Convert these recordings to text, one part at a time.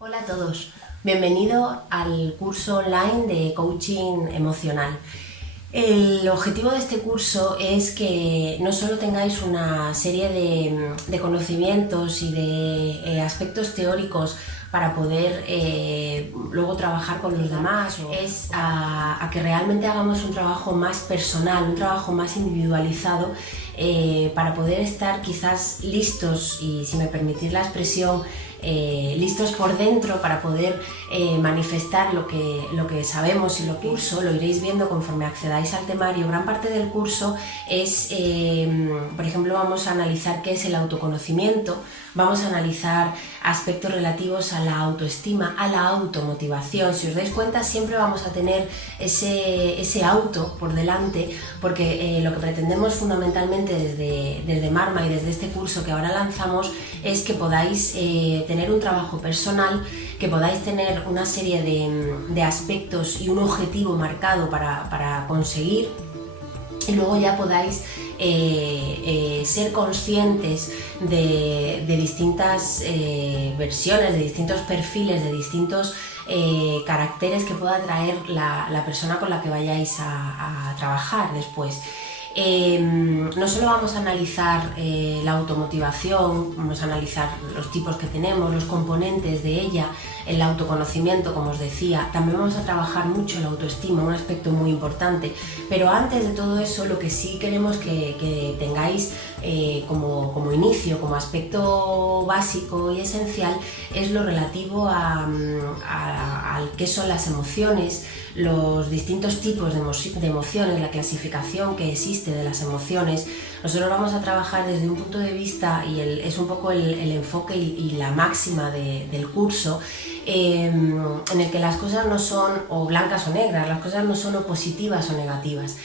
Hola a todos, bienvenido al curso online de coaching emocional. El objetivo de este curso es que no solo tengáis una serie de conocimientos y de aspectos teóricos para poder luego trabajar con los demás, es a que realmente hagamos un trabajo más personal, un trabajo más individualizado para poder estar quizás listos y, si me permitís la expresión, listos por dentro para poder manifestar lo que sabemos y lo que curso, lo iréis viendo conforme accedáis al temario. Gran parte del curso es, por ejemplo, vamos a analizar qué es el autoconocimiento, vamos a analizar aspectos relativos a la autoestima, a la automotivación. Si os dais cuenta, siempre vamos a tener ese auto por delante, porque lo que pretendemos fundamentalmente desde Marma y desde este curso que ahora lanzamos es que podáis tener un trabajo personal, que podáis tener una serie de aspectos y un objetivo marcado para conseguir, y luego ya podáis ser conscientes de distintas versiones, de distintos perfiles, de distintos caracteres que pueda traer la persona con la que vayáis a trabajar después. No solo vamos a analizar la automotivación, vamos a analizar los tipos que tenemos, los componentes de ella, el autoconocimiento, como os decía, también vamos a trabajar mucho la autoestima, un aspecto muy importante, pero antes de todo eso, lo que sí queremos que tengáis como inicio, como aspecto básico y esencial, es lo relativo a qué son las emociones, los distintos tipos de emociones, la clasificación que existe de las emociones. Nosotros vamos a trabajar desde un punto de vista, y es un poco el enfoque y la máxima del curso, en el que las cosas no son o blancas o negras, las cosas no son o positivas o negativas.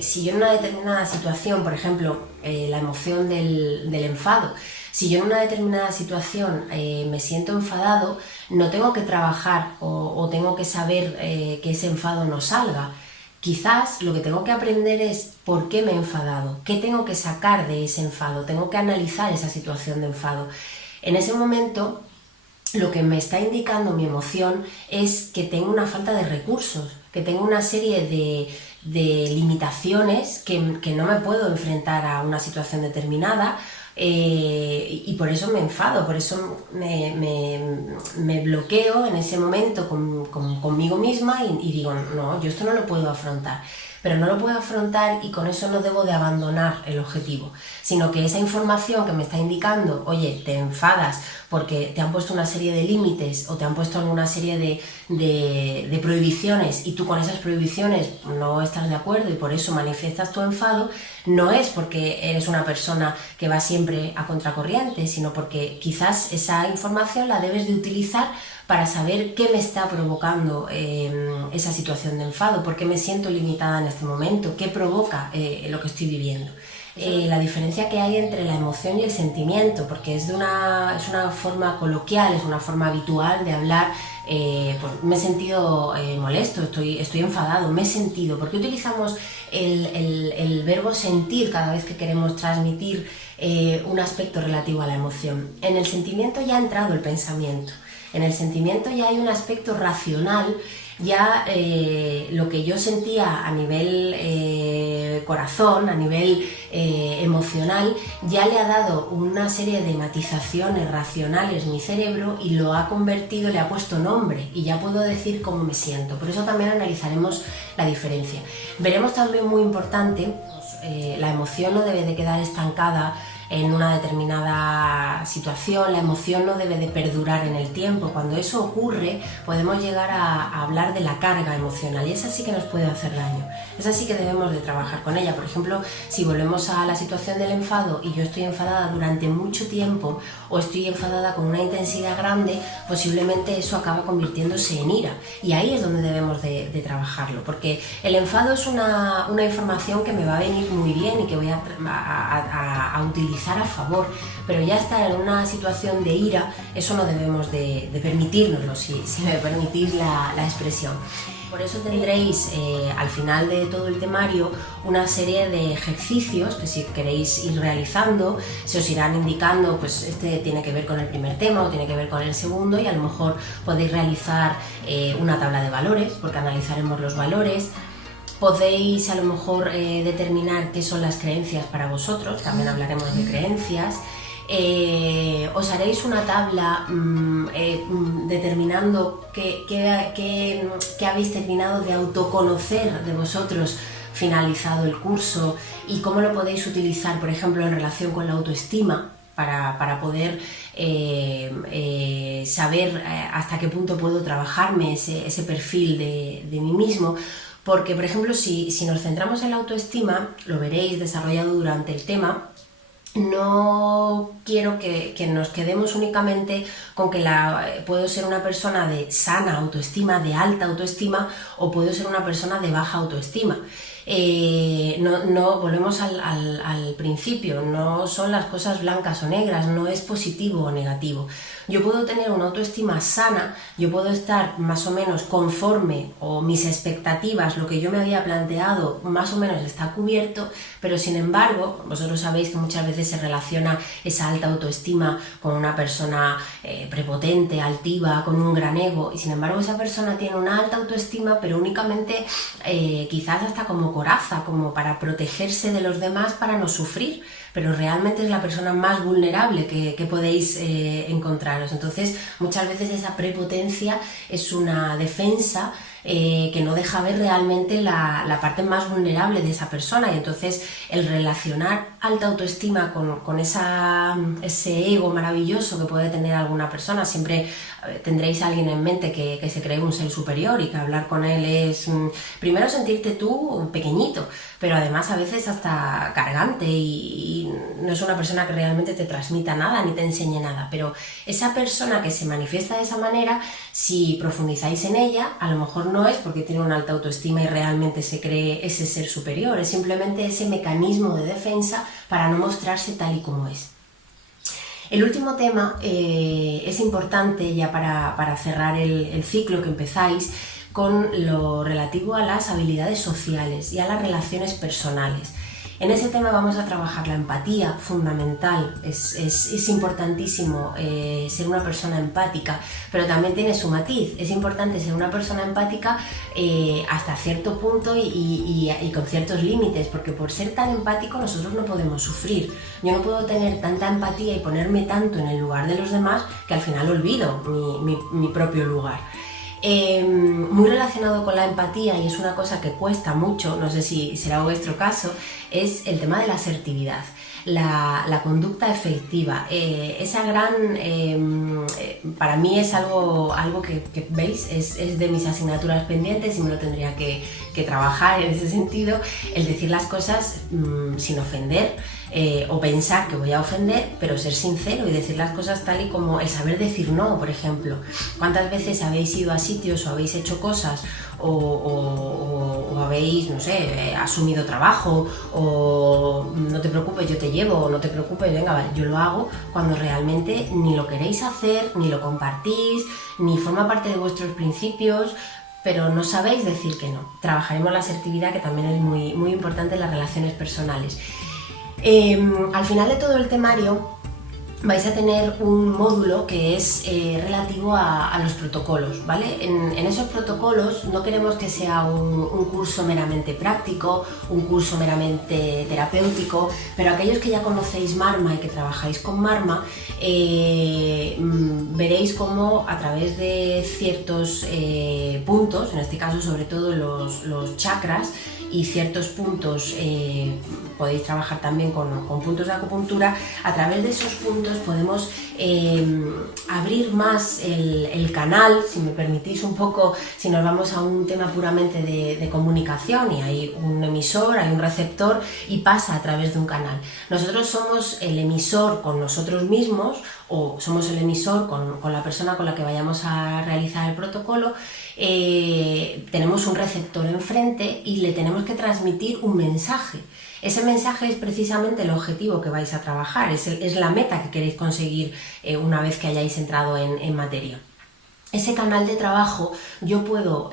Si yo en una determinada situación, por ejemplo, la emoción del enfado, si yo en una determinada situación me siento enfadado, no tengo que trabajar o tengo que saber que ese enfado no salga. Quizás lo que tengo que aprender es por qué me he enfadado, qué tengo que sacar de ese enfado, tengo que analizar esa situación de enfado. En ese momento, lo que me está indicando mi emoción es que tengo una falta de recursos, que tengo una serie de limitaciones, que no me puedo enfrentar a una situación determinada, y por eso me enfado, por eso me bloqueo en ese momento conmigo misma y digo, no, yo esto no lo puedo afrontar. Pero no lo puedo afrontar, y con eso no debo de abandonar el objetivo, sino que esa información que me está indicando, oye, te enfadas porque te han puesto una serie de límites o te han puesto una serie de prohibiciones, y tú con esas prohibiciones no estás de acuerdo y por eso manifiestas tu enfado, no es porque eres una persona que va siempre a contracorriente, sino porque quizás esa información la debes de utilizar para saber qué me está provocando esa situación de enfado, por qué me siento limitada en este momento, qué provoca lo que estoy viviendo. La diferencia que hay entre la emoción y el sentimiento, porque es una forma coloquial, es una forma habitual de hablar. Pues me he sentido molesto, estoy enfadado, me he sentido. ¿Por qué utilizamos el verbo sentir cada vez que queremos transmitir un aspecto relativo a la emoción? En el sentimiento ya ha entrado el pensamiento. En el sentimiento ya hay un aspecto racional, ya lo que yo sentía a nivel corazón, a nivel emocional, ya le ha dado una serie de matizaciones racionales mi cerebro y lo ha convertido, le ha puesto nombre, y ya puedo decir cómo me siento. Por eso también analizaremos la diferencia. Veremos también, muy importante, la emoción no debe de quedar estancada en una determinada situación, la emoción no debe de perdurar en el tiempo. Cuando eso ocurre, podemos llegar a hablar de la carga emocional, y esa sí que nos puede hacer daño, esa sí que debemos de trabajar con ella. Por ejemplo, si volvemos a la situación del enfado y yo estoy enfadada durante mucho tiempo o estoy enfadada con una intensidad grande, posiblemente eso acaba convirtiéndose en ira, y ahí es donde debemos de trabajarlo, porque el enfado es una información que me va a venir muy bien y que voy a utilizar utilizar a favor, pero ya estar en una situación de ira, eso no debemos de permitírnoslo, si me permitís la expresión. Por eso tendréis al final de todo el temario una serie de ejercicios que si queréis ir realizando se os irán indicando, pues este tiene que ver con el primer tema o tiene que ver con el segundo, y a lo mejor podéis realizar una tabla de valores, porque analizaremos los valores. Podéis a lo mejor determinar qué son las creencias para vosotros, también hablaremos de creencias. Os haréis una tabla determinando qué habéis terminado de autoconocer de vosotros finalizado el curso y cómo lo podéis utilizar, por ejemplo, en relación con la autoestima para poder saber hasta qué punto puedo trabajarme ese perfil de mí mismo. Porque, por ejemplo, si nos centramos en la autoestima, lo veréis desarrollado durante el tema. No quiero que nos quedemos únicamente con que puedo ser una persona de sana autoestima, de alta autoestima, o puedo ser una persona de baja autoestima. Volvemos al principio, no son las cosas blancas o negras, no es positivo o negativo. Yo puedo tener una autoestima sana, yo puedo estar más o menos conforme, o mis expectativas, lo que yo me había planteado, más o menos está cubierto, pero sin embargo, vosotros sabéis que muchas veces se relaciona esa alta autoestima con una persona prepotente, altiva, con un gran ego, y sin embargo esa persona tiene una alta autoestima, pero únicamente quizás hasta como coraza, como para protegerse de los demás, para no sufrir, pero realmente es la persona más vulnerable que podéis encontraros. Entonces, muchas veces esa prepotencia es una defensa que no deja ver realmente la parte más vulnerable de esa persona, y entonces el relacionar alta autoestima con ese ego maravilloso que puede tener alguna persona. Siempre tendréis a alguien en mente que se cree un ser superior y que hablar con él es primero sentirte tú pequeñito, pero además a veces hasta cargante, y no es una persona que realmente te transmita nada ni te enseñe nada. Pero esa persona que se manifiesta de esa manera, si profundizáis en ella, a lo mejor no es porque tiene una alta autoestima y realmente se cree ese ser superior, es simplemente ese mecanismo de defensa para no mostrarse tal y como es. El último tema es importante ya para cerrar el ciclo que empezáis, con lo relativo a las habilidades sociales y a las relaciones personales. En ese tema vamos a trabajar la empatía, fundamental, es importantísimo ser una persona empática, pero también tiene su matiz. Es importante ser una persona empática hasta cierto punto y con ciertos límites, porque por ser tan empático nosotros no podemos sufrir. Yo no puedo tener tanta empatía y ponerme tanto en el lugar de los demás que al final olvido mi propio lugar. Muy relacionado con la empatía, y es una cosa que cuesta mucho, no sé si será vuestro caso, es el tema de la asertividad, la conducta efectiva. Esa gran, para mí es algo que veis, es de mis asignaturas pendientes y me lo tendría que trabajar en ese sentido, el decir las cosas sin ofender. O pensar que voy a ofender, pero ser sincero y decir las cosas tal y como, el saber decir no, por ejemplo. ¿Cuántas veces habéis ido a sitios o habéis hecho cosas o habéis, no sé, asumido trabajo, o no te preocupes, yo te llevo, o no te preocupes, venga, vale, yo lo hago, cuando realmente ni lo queréis hacer, ni lo compartís, ni forma parte de vuestros principios, pero no sabéis decir que no? Trabajaremos la asertividad, que también es muy, muy importante en las relaciones personales. Al final de todo el temario vais a tener un módulo que es relativo a los protocolos, ¿vale? En esos protocolos no queremos que sea un curso meramente práctico, un curso meramente terapéutico, pero aquellos que ya conocéis Marma y que trabajáis con Marma, veréis cómo a través de ciertos puntos, en este caso sobre todo los chakras, y ciertos puntos, podéis trabajar también con puntos de acupuntura. A través de esos puntos podemos abrir más el canal, si me permitís un poco, si nos vamos a un tema puramente de comunicación, y hay un emisor, hay un receptor y pasa a través de un canal. Nosotros somos el emisor con nosotros mismos, o somos el emisor con la persona con la que vayamos a realizar el protocolo. Tenemos un receptor enfrente y le tenemos que transmitir un mensaje. Ese mensaje es precisamente el objetivo que vais a trabajar, es la meta que queréis conseguir una vez que hayáis entrado en materia. Ese canal de trabajo yo puedo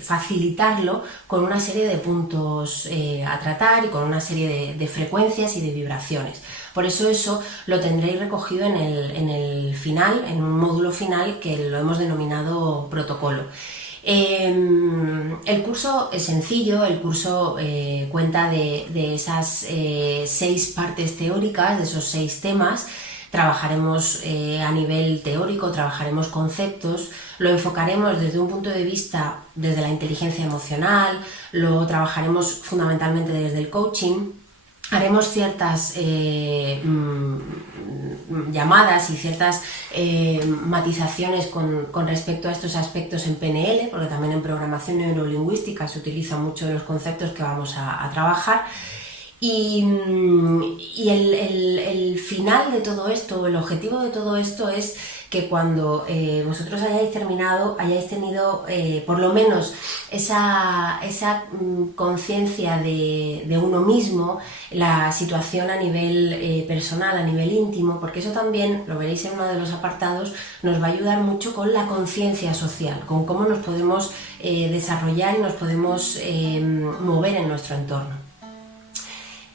facilitarlo con una serie de puntos a tratar y con una serie de frecuencias y de vibraciones. Por eso lo tendréis recogido en el final, en un módulo final que lo hemos denominado protocolo. El curso es sencillo, el curso cuenta de esas 6 partes teóricas, de esos 6 temas. Trabajaremos a nivel teórico, trabajaremos conceptos, lo enfocaremos desde un punto de vista desde la inteligencia emocional, lo trabajaremos fundamentalmente desde el coaching. Haremos ciertas llamadas y ciertas matizaciones con respecto a estos aspectos en PNL, porque también en programación neurolingüística se utilizan mucho de los conceptos que vamos a trabajar. Y el final de todo esto, el objetivo de todo esto es que cuando vosotros hayáis terminado, hayáis tenido por lo menos esa conciencia de uno mismo, la situación a nivel personal, a nivel íntimo, porque eso también, lo veréis en uno de los apartados, nos va a ayudar mucho con la conciencia social, con cómo nos podemos desarrollar y nos podemos mover en nuestro entorno.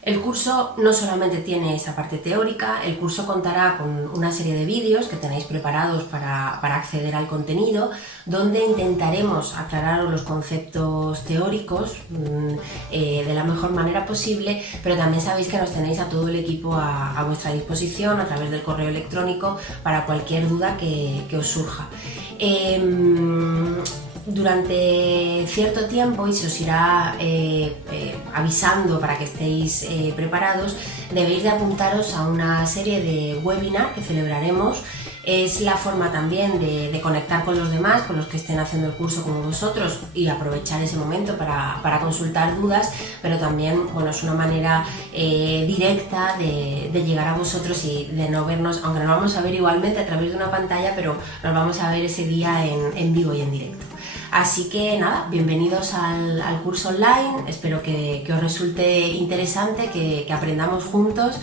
El curso no solamente tiene esa parte teórica, el curso contará con una serie de vídeos que tenéis preparados para acceder al contenido, donde intentaremos aclararos los conceptos teóricos de la mejor manera posible, pero también sabéis que nos tenéis a todo el equipo a vuestra disposición a través del correo electrónico para cualquier duda que os surja. Durante cierto tiempo, y se os irá avisando para que estéis preparados, debéis de apuntaros a una serie de webinars que celebraremos. Es la forma también de conectar con los demás, con los que estén haciendo el curso como vosotros, y aprovechar ese momento para consultar dudas, pero también, bueno, es una manera directa de llegar a vosotros y de no vernos, aunque nos vamos a ver igualmente a través de una pantalla, pero nos vamos a ver ese día en vivo y en directo. Así que nada, bienvenidos al curso online, espero que os resulte interesante, que aprendamos juntos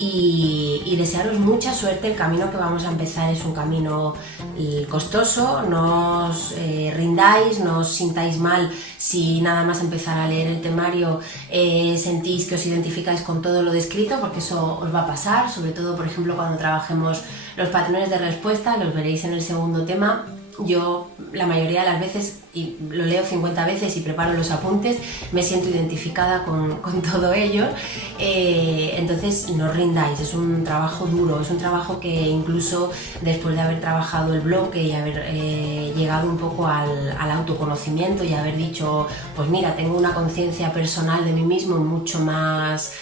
y desearos mucha suerte. El camino que vamos a empezar es un camino costoso, no os rindáis, no os sintáis mal si nada más empezar a leer el temario sentís que os identificáis con todo lo descrito, porque eso os va a pasar, sobre todo por ejemplo cuando trabajemos los patrones de respuesta, los veréis en el segundo tema. Yo la mayoría de las veces, y lo leo 50 veces y preparo los apuntes, me siento identificada con todo ello, entonces no os rindáis, es un trabajo duro, es un trabajo que incluso después de haber trabajado el bloque y haber llegado un poco al autoconocimiento y haber dicho, pues mira, tengo una conciencia personal de mí mismo mucho más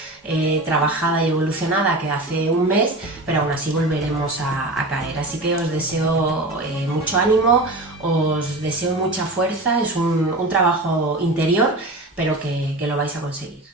trabajada y evolucionada que hace un mes, pero aún así volveremos a caer. Así que os deseo mucho ánimo, os deseo mucha fuerza, es un trabajo interior, pero que lo vais a conseguir.